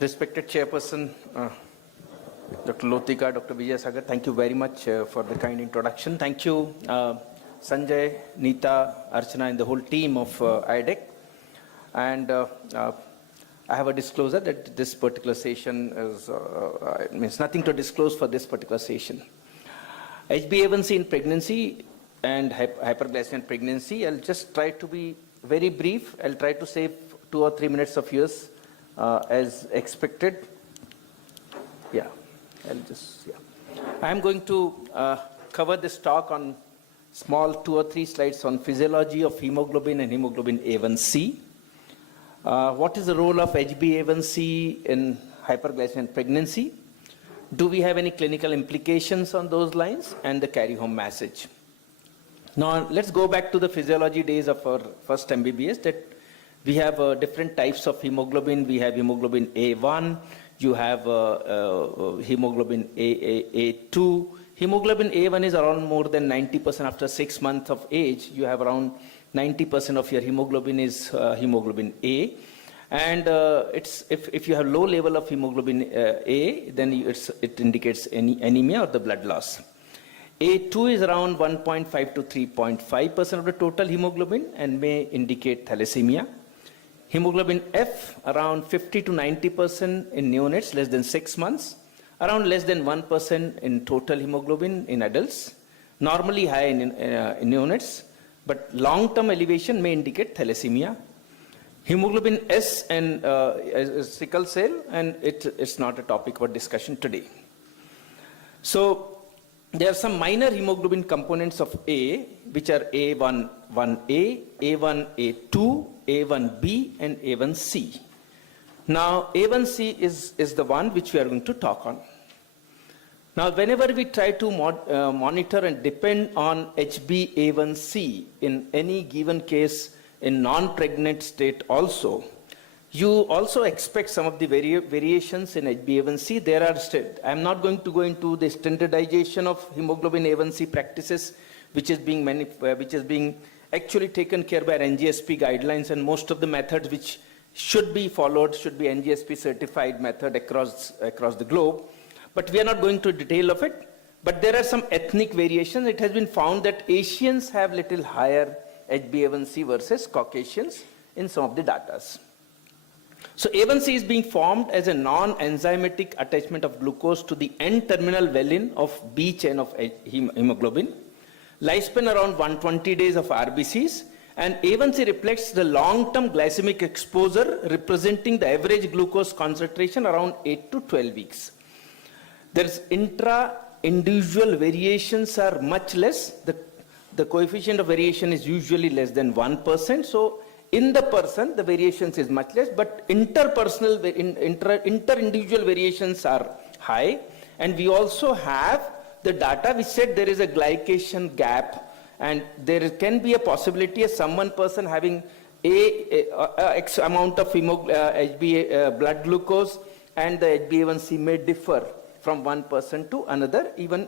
Respected Chairperson, Dr. Lotika, Dr. Vijay Sagar, thank you very much for the kind introduction. Thank you, Sanjay, Neeta, Archana, and the whole team of IDEC. And I have a disclosure that this particular session is, means nothing to disclose for this particular session. HbA1c in pregnancy and hyperglycemia in pregnancy, I'll just try to be very brief. I'll try to save 2 or 3 minutes of yours as expected. I'm going to cover this talk on small 2 or 3 slides on physiology of hemoglobin and hemoglobin A1c. What is the role of HbA1c in hyperglycemia in pregnancy? Do we have any clinical implications on those lines? And the carry home message. Now let's go back to the physiology days of our first MBBS, that we have different types of hemoglobin. We have hemoglobin A1, you have hemoglobin A2. Hemoglobin A1 is around more than 90% after 6 months of age. You have around 90% of your hemoglobin is hemoglobin A. And if you have low level of hemoglobin A, then it indicates anemia or the blood loss. A2 is around 1.5 to 3.5% of the total hemoglobin and may indicate thalassemia. Hemoglobin F around 50 to 90% in neonates less than 6 months, around less than 1% in total hemoglobin in adults, normally high in neonates, but long-term elevation may indicate thalassemia. Hemoglobin S and sickle cell, and it's not a topic for discussion today. So there are some minor hemoglobin components of A, which are A1A, A1A2, A1B, and A1C. Now, A1C is the one which we are going to talk on. Now, whenever we try to monitor and depend on HbA1c in any given case in non-pregnant state also, you also expect some of the variations in HbA1c. There are, I'm not going to go into the standardization of hemoglobin A1c practices, which is being actually taken care by NGSP guidelines, and most of the methods which should be followed should be NGSP certified method across the globe. But we are not going to detail of it. But there are some ethnic variations. It has been found that Asians have little higher HbA1c versus Caucasians in some of the data. So A1c is being formed as a non-enzymatic attachment of glucose to the N-terminal valine of B chain of hemoglobin. Lifespan around 120 days of RBCs, and A1c reflects the long-term glycemic exposure, representing the average glucose concentration around 8 to 12 weeks. There's intra-individual variations are much less. The coefficient of variation is usually less than 1%. So in the person, the variations is much less, but inter-individual variations are high. And we also have the data which said there is a glycation gap, and there can be a possibility of one person having X amount of blood glucose, and the HbA1c may differ from one person to another, even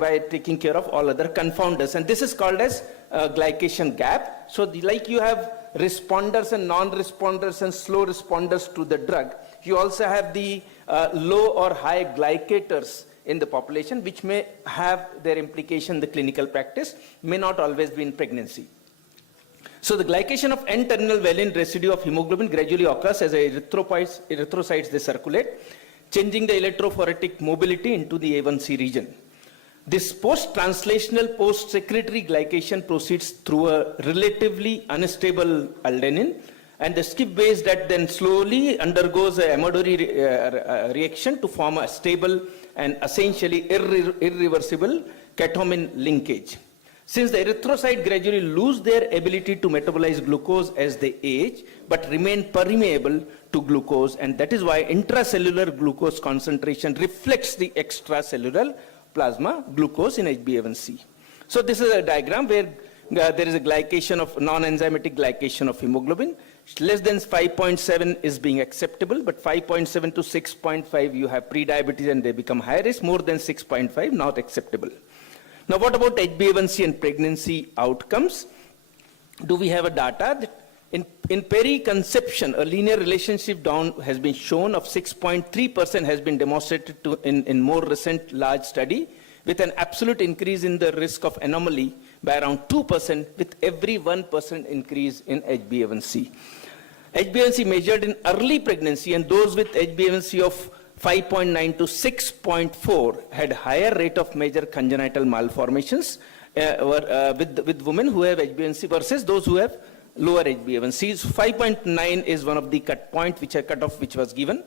by taking care of all other confounders. And this is called as glycation gap. So like you have responders and non-responders and slow responders to the drug, you also have the low or high glycators in the population, which may have their implication in the clinical practice, may not always be in pregnancy. So the glycation of N-terminal valine residue of hemoglobin gradually occurs as erythrocytes they circulate, changing the electrophoretic mobility into the A1c region. This post-translational, post-secretory glycation proceeds through a relatively unstable adenine, and the skip base that then slowly undergoes a Amadori reaction to form a stable and essentially irreversible catecholamine linkage. Since the erythrocytes gradually lose their ability to metabolize glucose as they age, but remain permeable to glucose, and that is why intracellular glucose concentration reflects the extracellular plasma glucose in HbA1c. So this is a diagram where there is a glycation of non-enzymatic glycation of hemoglobin. Less than 5.7 is being acceptable, but 5.7 to 6.5 you have pre-diabetes and they become high risk. More than 6.5 not acceptable. Now what about HbA1c and pregnancy outcomes? Do we have a data that In peri-conception, a linear relationship down has been shown of 6.3% has been demonstrated in more recent large study, with an absolute increase in the risk of anomaly by around 2% with every 1% increase in HbA1c. HbA1c measured in early pregnancy and those with HbA1c of 5.9 to 6.4 had higher rate of major congenital malformations with women who have HbA1c versus those who have lower HbA1c. 5.9 is one of the cut off which was given.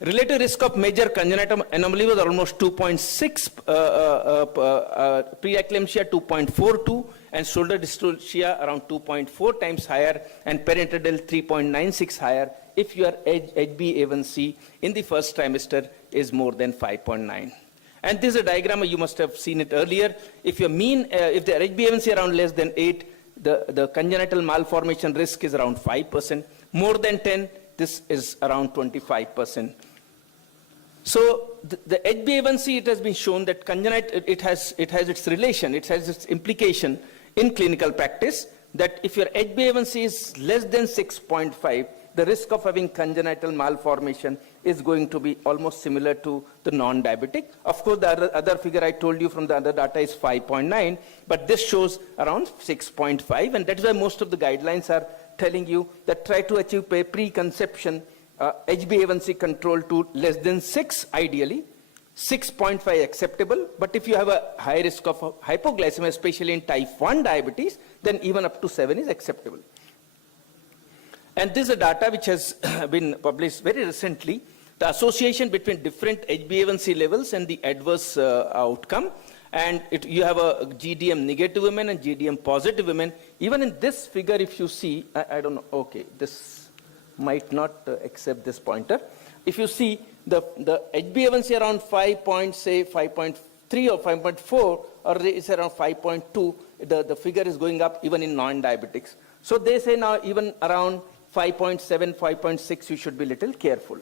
Relative risk of major congenital anomaly was almost 2.6, preeclampsia 2.42, and shoulder dystocia around 2.4 times higher, and perinatal 3.96 higher if your HbA1c in the first trimester is more than 5.9. And this is a diagram, you must have seen it earlier. If your mean, if the HbA1c around less than 8, the congenital malformation risk is around 5%. More than 10, this is around 25%. So the HbA1c, it has been shown that it has its relation, it has its implication in clinical practice, that if your HbA1c is less than 6.5, the risk of having congenital malformation is going to be almost similar to the non-diabetic. Of course, the other figure I told you from the other data is 5.9, but this shows around 6.5, and that is why most of the guidelines are telling you that try to achieve pre-conception HbA1c control to less than 6 ideally, 6.5 acceptable, but if you have a high risk of hypoglycemia, especially in type 1 diabetes, then even up to 7 is acceptable. And this is a data which has been published very recently, the association between different HbA1c levels and the adverse outcome. And you have a GDM negative women and GDM positive women. Even in this figure, if you see, I don't know, okay, this might not accept this pointer. If you see the HbA1c around 5.3 or 5.4, or it's around 5.2, the figure is going up even in non-diabetics. So they say now even around 5.7, 5.6, you should be a little careful.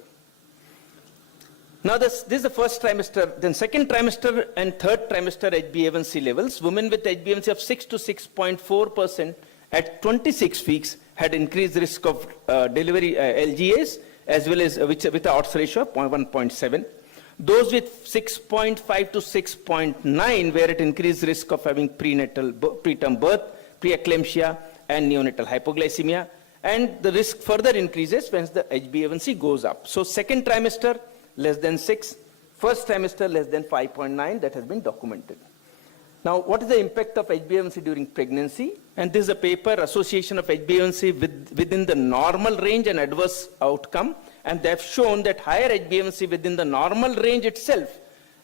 Now this is the first trimester. Then second trimester and third trimester HbA1c levels. Women with HbA1c of 6 to 6.4% at 26 weeks had increased risk of delivery LGAs, as well as with an odds ratio of 1.7. Those with 6.5 to 6.9 were at increased risk of having preterm birth, preeclampsia, and neonatal hypoglycemia. And the risk further increases when the HbA1c goes up. So second trimester, less than 6. First trimester, less than 5.9. That has been documented. Now, what is the impact of HbA1c during pregnancy? And this is a paper, Association of HbA1c within the normal range and adverse outcome. And they have shown that higher HbA1c within the normal range itself,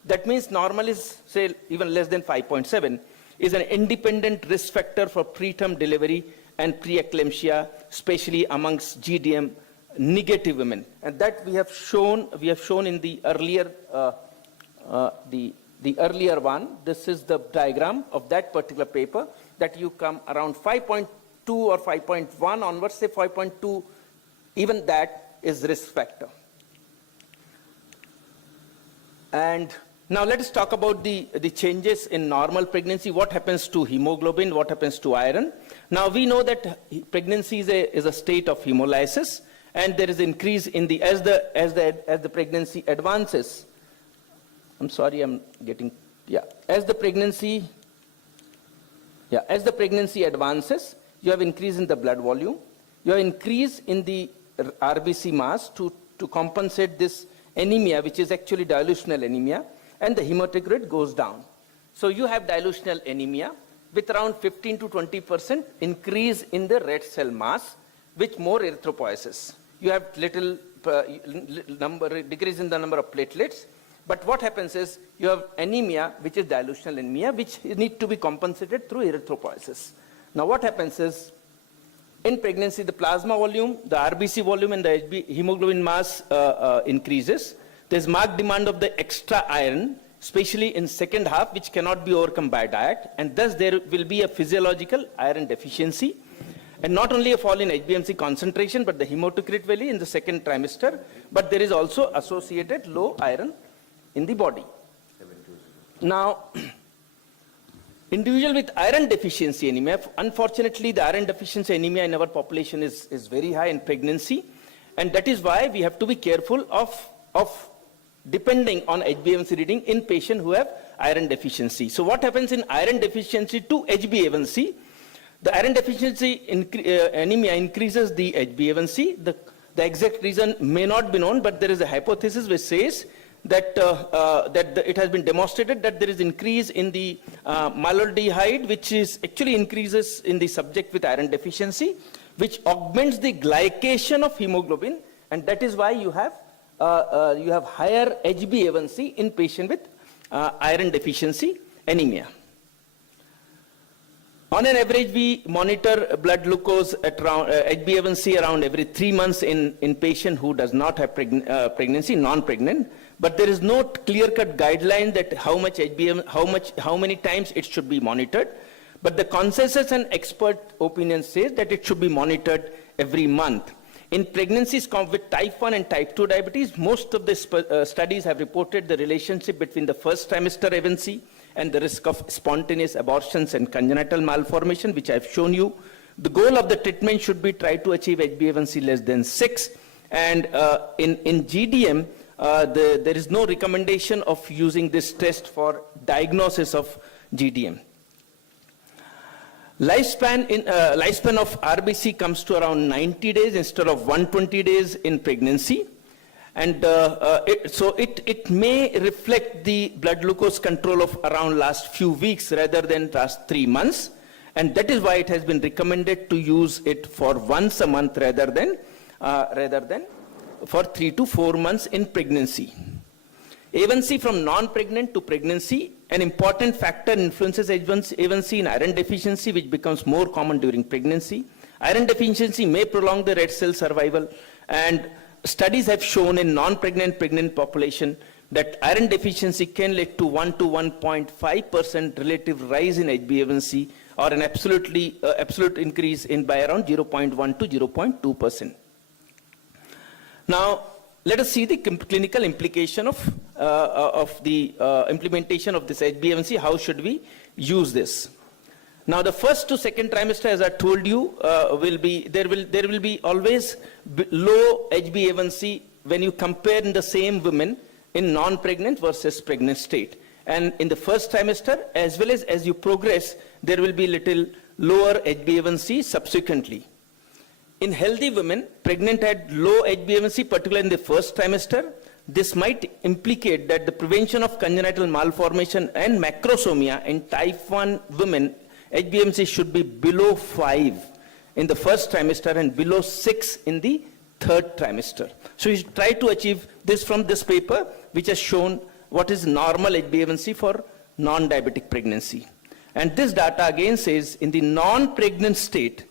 that means normal is, say, even less than 5.7, is an independent risk factor for preterm delivery and preeclampsia, especially amongst GDM negative women. And that we have shown in the earlier, the earlier one. This is the diagram of that particular paper, that you come around 5.2 or 5.1 onwards, say 5.2, even that is risk factor. And now let us talk about the changes in normal pregnancy. What happens to hemoglobin? What happens to iron? Now we know that pregnancy is a state of hemolysis, and there is increase in the as the pregnancy advances. I'm sorry, I'm getting as the pregnancy advances, you have increase in the blood volume, you have increase in the RBC mass to compensate this anemia, which is actually dilutional anemia, and the hematocrit rate goes down. So you have dilutional anemia with around 15 to 20% increase in the red cell mass, with more erythropoiesis. You have little decrease in the number of platelets, but what happens is you have anemia, which is dilutional anemia, which need to be compensated through erythropoiesis. Now what happens is, in pregnancy, the plasma volume, the RBC volume, and the hemoglobin mass increases. There's marked demand of the extra iron, especially in second half, which cannot be overcome by diet, and thus there will be a physiological iron deficiency. And not only a fall in HbA1c concentration, but the hematocrit value in the second trimester, but there is also associated low iron in the body. Now, Individual with iron deficiency anemia, unfortunately the iron deficiency anemia in our population is very high in pregnancy, and that is why we have to be careful of depending on HbA1c reading in patients who have iron deficiency. So what happens in iron deficiency to HbA1c? The iron deficiency anemia increases the HbA1c. The exact reason may not be known, but there is a hypothesis which says that, it has been demonstrated that there is increase in the maloldehyde, which is actually increases in the subject with iron deficiency, which augments the glycation of hemoglobin, and that is why you have higher HbA1c in patient with iron deficiency anemia. On an average, we monitor blood glucose at around HbA1c around every 3 months in patient who does not have pregnancy, non-pregnant. But there is no clear-cut guideline that how many times it should be monitored. But the consensus and expert opinion says that it should be monitored every month. In pregnancies with type 1 and type 2 diabetes, most of the studies have reported the relationship between the first trimester A1C and the risk of spontaneous abortions and congenital malformation, which I've shown you. The goal of the treatment should be try to achieve HbA1c less than 6. And in GDM, there is no recommendation of using this test for diagnosis of GDM. Lifespan of RBC comes to around 90 days instead of 120 days in pregnancy. And it may reflect the blood glucose control of around last few weeks rather than last 3 months. And that is why it has been recommended to use it for once a month rather than for 3 to 4 months in pregnancy. A1C from non-pregnant to pregnancy, an important factor influences A1C in iron deficiency, which becomes more common during pregnancy. Iron deficiency may prolong the red cell survival, and studies have shown in non-pregnant pregnant population that iron deficiency can lead to 1 to 1.5% relative rise in HbA1c, or an absolute increase by around 0.1 to 0.2%. Now, let us see the clinical implication of the implementation of this HbA1c. How should we use this? Now, the first to second trimester, as I told you, there will be always low HbA1c when you compare in the same women in non-pregnant versus pregnant state. And in the first trimester, as well as you progress, there will be little lower HbA1c subsequently. In healthy women, pregnant had low HbA1c, particularly in the first trimester. This might implicate that the prevention of congenital malformation and macrosomia in type 1 women, HbA1c should be below 5 in the first trimester and below 6 in the third trimester. So you should try to achieve this from this paper, which has shown what is normal HbA1c for non-diabetic pregnancy. And this data again says in the non-pregnant state,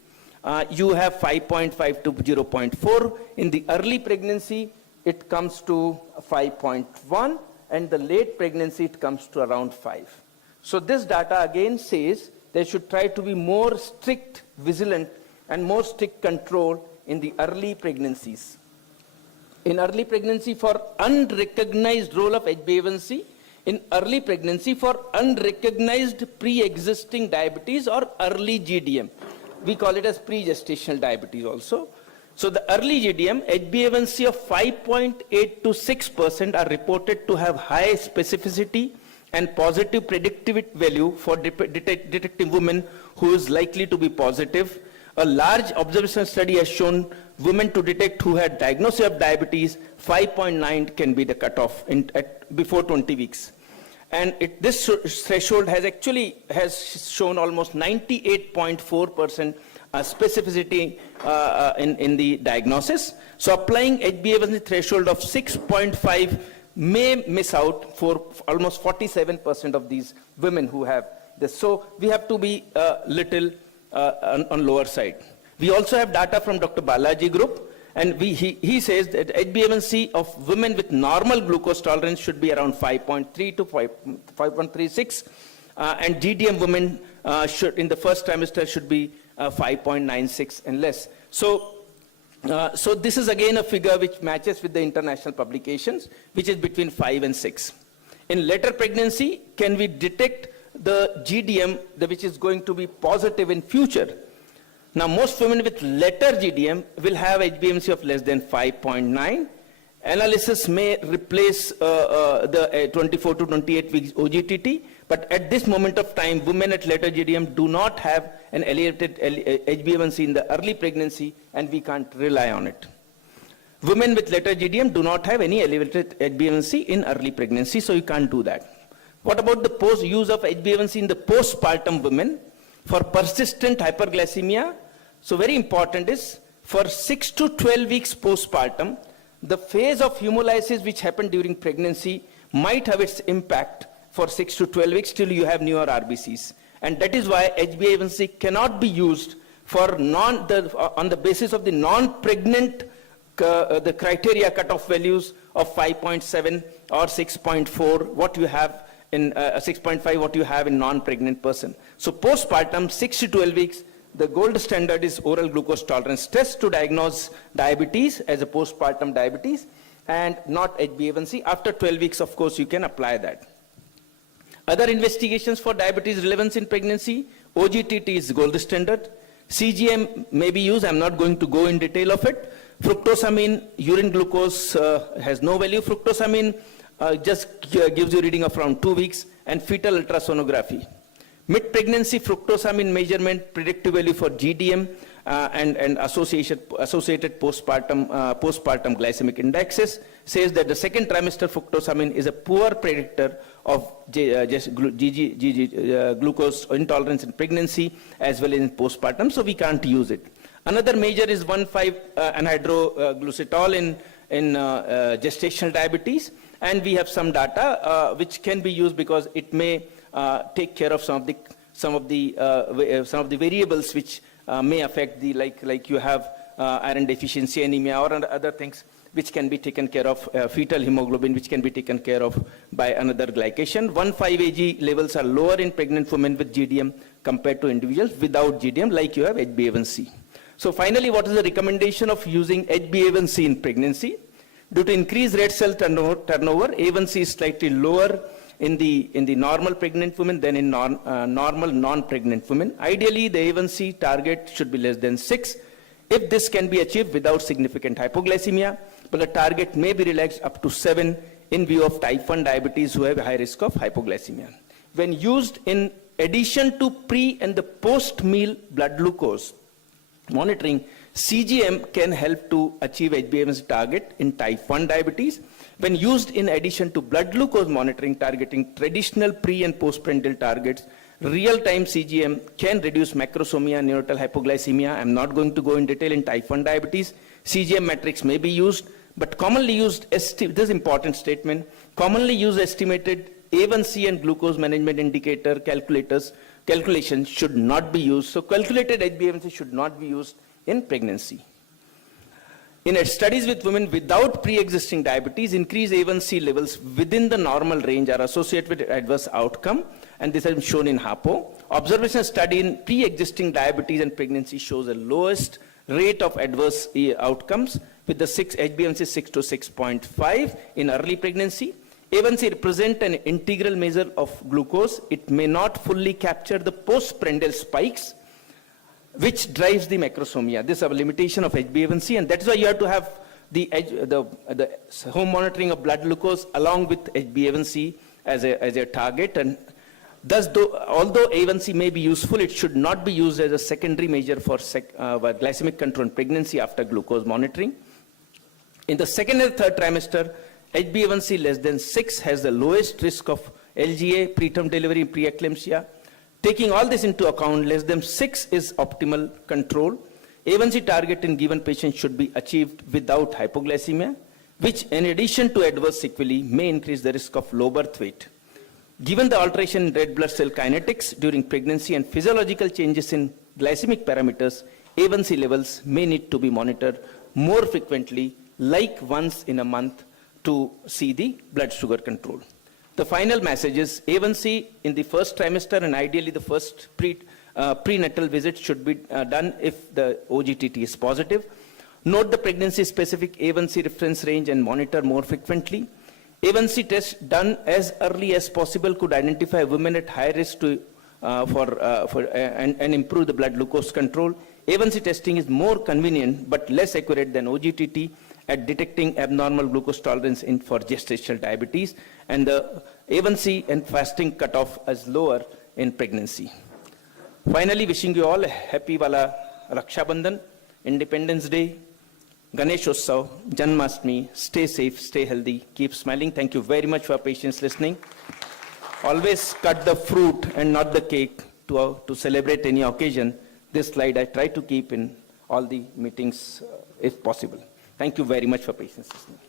you have 5.5 to 0.4. In the early pregnancy, it comes to 5.1, and the late pregnancy, it comes to around 5. So this data again says they should try to be more strict, vigilant, and more strict control in the early pregnancies. In early pregnancy, for unrecognized role of HbA1c, in early pregnancy for unrecognized pre-existing diabetes or early GDM. We call it as pre-gestational diabetes also. So the early GDM, HbA1c of 5.8 to 6% are reported to have high specificity and positive predictive value for detecting women who is likely to be positive. A large observational study has shown women to detect who had diagnosis of diabetes, 5.9 can be the cutoff before 20 weeks. And this threshold has shown almost 98.4% specificity in the diagnosis. So applying HbA1c threshold of 6.5 may miss out for almost 47% of these women who have this. So we have to be little on lower side. We also have data from Dr. Balaji group, and he says that HbA1c of women with normal glucose tolerance should be around 5.3 to 5.36, and GDM women in the first trimester should be 5.96 and less. So this is again a figure which matches with the international publications, which is between 5 and 6. In later pregnancy, can we detect the GDM, which is going to be positive in future. Now, most women with later GDM will have HbA1c of less than 5.9. Analysis may replace the 24 to 28 weeks OGTT, but at this moment of time, women at later GDM do not have an elevated HbA1c in the early pregnancy, and we can't rely on it. Women with later GDM do not have any elevated HbA1c in early pregnancy, so you can't do that. What about the use of HbA1c in the postpartum women? For persistent hyperglycemia, so very important is, for 6 to 12 weeks postpartum, the phase of hemolysis which happened during pregnancy might have its impact for 6 to 12 weeks till you have newer RBCs. And that is why HbA1c cannot be used for on the basis of the non-pregnant the criteria cutoff values of 5.7 or 6.4, what you have in 6.5, what you have in non-pregnant person. So postpartum, 6 to 12 weeks, the gold standard is oral glucose tolerance test to diagnose diabetes as a postpartum diabetes and not HbA1c. After 12 weeks, of course, you can apply that. Other investigations for diabetes relevance in pregnancy, OGTT is gold standard. CGM may be used, I'm not going to go in detail of it. Fructosamine, urine glucose has no value. Fructosamine just gives you reading of around 2 weeks, and fetal ultrasonography. Mid-pregnancy fructosamine measurement, predictive value for GDM and associated postpartum glycemic indexes, says that the second trimester fructosamine is a poor predictor of glucose intolerance in pregnancy as well as in postpartum, so we can't use it. Another measure is 1,5-anhydroglucitol in gestational diabetes, and we have some data which can be used because it may take care of some of the variables which may affect the like you have iron deficiency anemia or other things which can be taken care of, fetal hemoglobin which can be taken care of by another glycation. 1,5 Ag levels are lower in pregnant women with GDM compared to individuals without GDM, like you have HbA1c. So finally, what is the recommendation of using HbA1c in pregnancy? Due to increased red cell turnover, A1c is slightly lower in the normal pregnant women than in normal non-pregnant women. Ideally, the A1c target should be less than 6 if this can be achieved without significant hypoglycemia, but the target may be relaxed up to 7 in view of type 1 diabetes who have a high risk of hypoglycemia. When used in addition to pre and the post-meal blood glucose monitoring, CGM can help to achieve HbA1c target in type 1 diabetes. When used in addition to blood glucose monitoring targeting traditional pre and postprandial targets, real-time CGM can reduce macrosomia and neonatal hypoglycemia. I'm not going to go in detail in type 1 diabetes. CGM metrics may be used, but commonly used, this is important statement, commonly used estimated A1c and glucose management indicator calculations should not be used. So calculated HbA1c should not be used in pregnancy. In studies with women without pre-existing diabetes, increased A1c levels within the normal range are associated with adverse outcome, and this has been shown in HAPO. Observational study in pre-existing diabetes and pregnancy shows the lowest rate of adverse outcomes with the HbA1c 6 to 6.5 in early pregnancy. A1c represents an integral measure of glucose. It may not fully capture the postprandial spikes, which drives the macrosomia. This is a limitation of HbA1c, and that's why you have to have the home monitoring of blood glucose along with HbA1c as a target. And thus, although A1c may be useful, it should not be used as a secondary measure for glycemic control in pregnancy after glucose monitoring. In the second and third trimester, HbA1c less than 6 has the lowest risk of LGA, preterm delivery, preeclampsia. Taking all this into account, less than 6 is optimal control. A1c target in given patient should be achieved without hypoglycemia, which in addition to adverse sequelae may increase the risk of low birth weight. Given the alteration in red blood cell kinetics during pregnancy and physiological changes in glycemic parameters, A1c levels may need to be monitored more frequently, like once in a month, to see the blood sugar control. The final message is A1c in the first trimester and ideally the first prenatal visit should be done if the OGTT is positive. Note the pregnancy-specific A1c reference range and monitor more frequently. A1C test done as early as possible could identify women at high risk to, and improve the blood glucose control. A1C testing is more convenient but less accurate than OGTT at detecting abnormal glucose tolerance for gestational diabetes, and the A1C and fasting cutoff is lower in pregnancy. Finally, wishing you all a happy Wala Raksha Bandhan, Independence Day, Ganesh Utsav, Janmashtami. Stay safe, stay healthy, keep smiling. Thank you very much for your patience listening. Always cut the fruit and not the cake to celebrate any occasion. This slide I try to keep in all the meetings if possible. Thank you very much for patience listening.